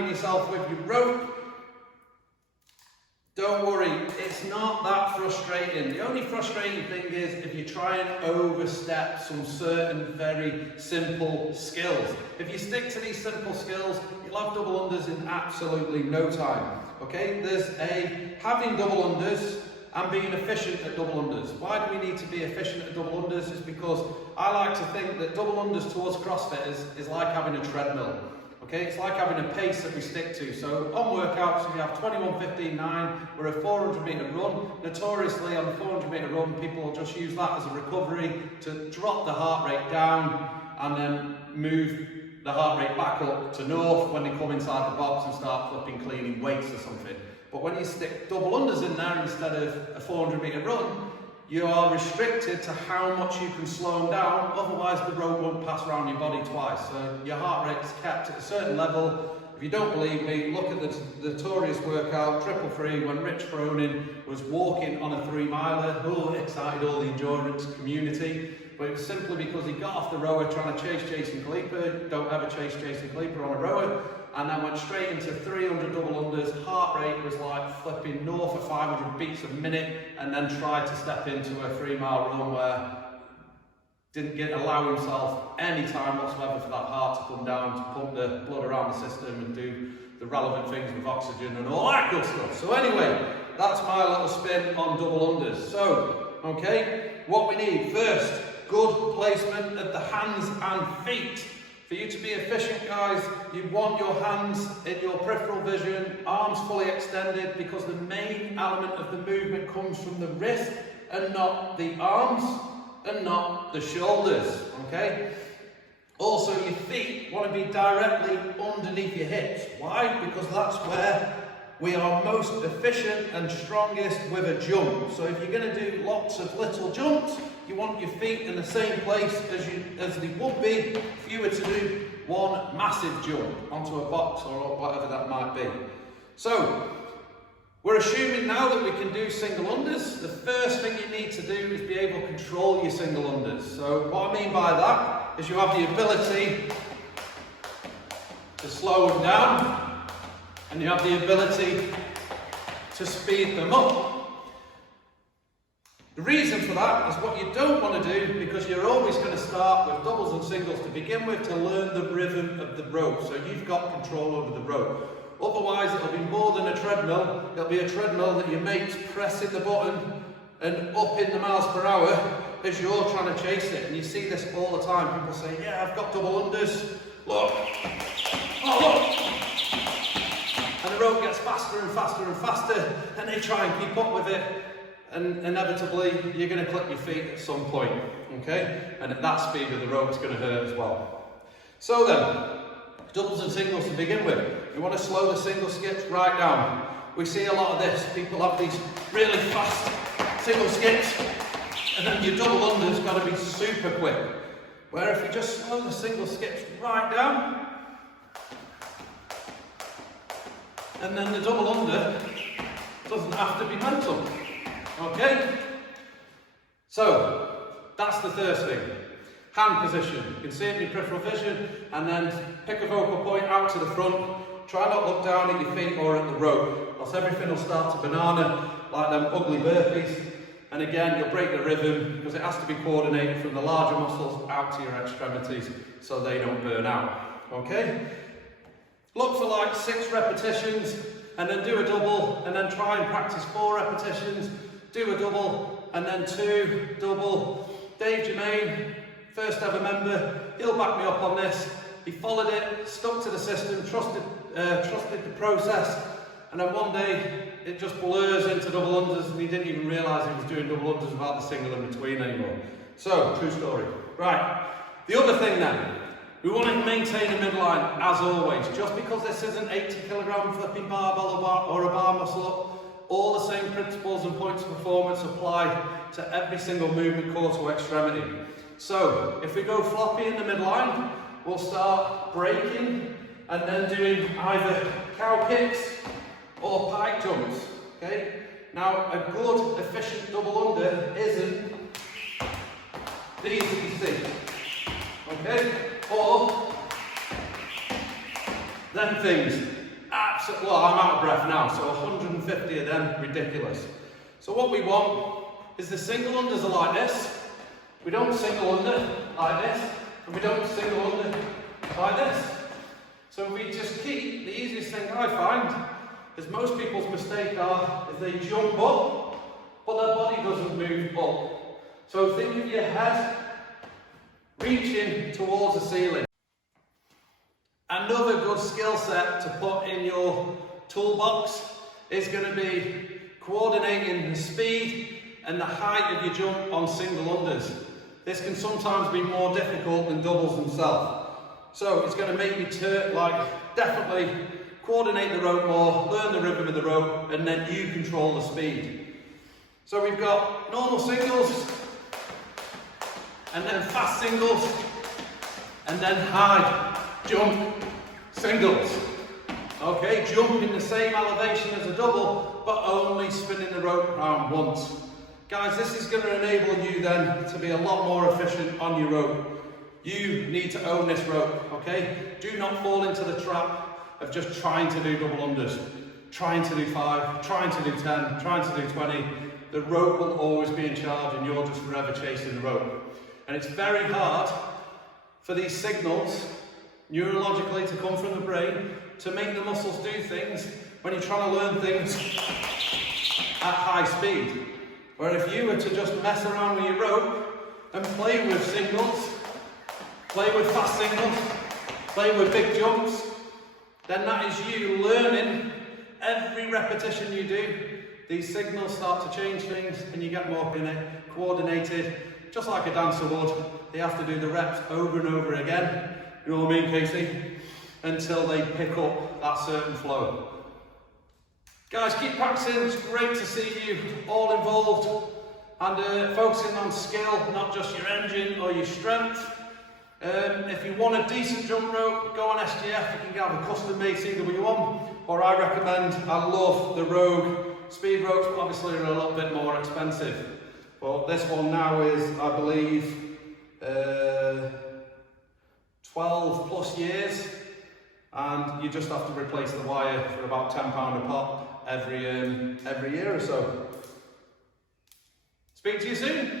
hanging yourself with your rope. Don't worry, it's not that frustrating. The only frustrating thing is if you try and overstep some certain very simple skills. If you stick to these simple skills, you'll have double unders in absolutely no time. Okay, having double unders and being efficient at double unders. Why do we need to be efficient at double unders? Is because I like to think that double unders towards CrossFit is like having a treadmill. Okay, it's like having a pace that we stick to. So on workouts, we have 21, 15, 9, we're a 400 metre run. Notoriously on the 400 metre run, people will just use that as a recovery to drop the heart rate down and then move the heart rate back up to north when they come inside the box and start flipping cleaning weights or something. But when you stick double unders in there instead of a 400 metre run, you are restricted to how much you can slow them down, otherwise the rope won't pass around your body twice. So your heart rate's kept at a certain level. If you don't believe me, look at the notorious workout, triple free, when Rich Froning was walking on a 3-miler. Oh, it excited all the endurance community. But it was simply because he got off the rower trying to chase Jason Kalipa. Don't ever chase Jason Kalipa on a rower. And then went straight into 300 double unders. Heart rate was like flipping north of 500 beats a minute, and then tried to step into a 3-mile run where didn't allow himself any time whatsoever for that heart to come down, to pump the blood around the system and do the relevant things with oxygen and all that good stuff. So anyway, that's my little spin on double unders. So, okay, what we need first, good placement of the hands and feet. For you to be efficient, guys, you want your hands in your peripheral vision, arms fully extended, because the main element of the movement comes from the wrist and not the arms and not the shoulders, okay? Also, your feet want to be directly underneath your hips. Why? Because that's where we are most efficient and strongest with a jump. So if you're going to do lots of little jumps, you want your feet in the same place as they would be if you were to do one massive jump onto a box or whatever that might be. So, we're assuming now that we can do single unders. The first thing you need to do is be able to control your single unders. So what I mean by that is you have the ability to slow them down, and you have the ability to speed them up. The reason for that is what you don't want to do, because you're always going to start with doubles and singles to begin with to learn the rhythm of the rope, so you've got control over the rope. Otherwise it'll be more than a treadmill, it'll be a treadmill that your mate's pressing the button and up in the miles per hour as you're trying to chase it. And you see this all the time, people say, yeah, I've got double unders, look, oh look! And the rope gets faster and faster and faster, and they try and keep up with it. And inevitably, you're going to clip your feet at some point, okay? And at that speed of the rope, it's going to hurt as well. So then, doubles and singles to begin with. You want to slow the single skips right down. We see a lot of this. People have these really fast single skips, and then your double under's got to be super quick. Where if you just slow the single skips right down, and then the double under doesn't have to be mental. Okay? So, that's the first thing. Hand position. You can see it in your peripheral vision, and then pick a focal point out to the front. Try not to look down at your feet or at the rope, else everything will start to banana like them ugly burpees. And again, you'll break the rhythm because it has to be coordinated from the larger muscles out to your extremities so they don't burn out. Okay? Look for like 6 repetitions, and then do a double, and then try and practice 4 repetitions. Do a double, and then 2, double. Dave Germain, first ever member, he'll back me up on this. He followed it, stuck to the system, trusted the process, and then one day it just blurs into double unders, and he didn't even realise he was doing double unders without the single in between anymore. So, true story. Right, the other thing then, we want to maintain a midline as always. Just because this isn't 80 kilogram flipping barbell or a bar muscle up, all the same principles and points of performance apply to every single movement, core to extremity. So, if we go floppy in the midline, we'll start braking and then doing either cow kicks or pike jumps. Okay? Now, a good, efficient double under isn't these that you see. Okay? Or them things. absolutely, well, I'm out of breath now, so 150 of them, ridiculous. So what we want is the single unders are like this. We don't single under like this, and we don't single under like this. So if we just keep, the easiest thing I find is most people's mistake are is they jump up, but their body doesn't move up. So think of your head reaching towards the ceiling. Another good skill set to put in your toolbox is going to be coordinating the speed and the height of your jump on single unders. This can sometimes be more difficult than doubles themselves. So it's going to make you definitely coordinate the rope more, learn the rhythm of the rope, and then you control the speed. So we've got normal singles, and then fast singles, and then high jump singles. Okay, jump in the same elevation as a double, but only spinning the rope around once. Guys, this is going to enable you then to be a lot more efficient on your rope. You need to own this rope, okay? Do not fall into the trap of just trying to do double unders, trying to do 5, trying to do 10, trying to do 20. The rope will always be in charge and you're just forever chasing the rope. And it's very hard for these signals, neurologically, to come from the brain, to make the muscles do things when you're trying to learn things at high speed. Where if you were to just mess around with your rope and play with singles, play with fast singles, play with big jumps, then that is you learning every repetition you do. These signals start to change things and you get more coordinated, just like a dancer would. They have to do the reps over and over again, you know what I mean, Casey? Until they pick up that certain flow. Guys, keep practicing. It's great to see you all involved and focusing on skill, not just your engine or your strength. If you want a decent jump rope, go on SGF. You can have a custom made CW1, or I love the Rogue speed ropes, but obviously they're a little bit more expensive. But this one now is, I believe, 12 plus years, and you just have to replace the wire for about £10 a pop every year or so. Speak to you soon.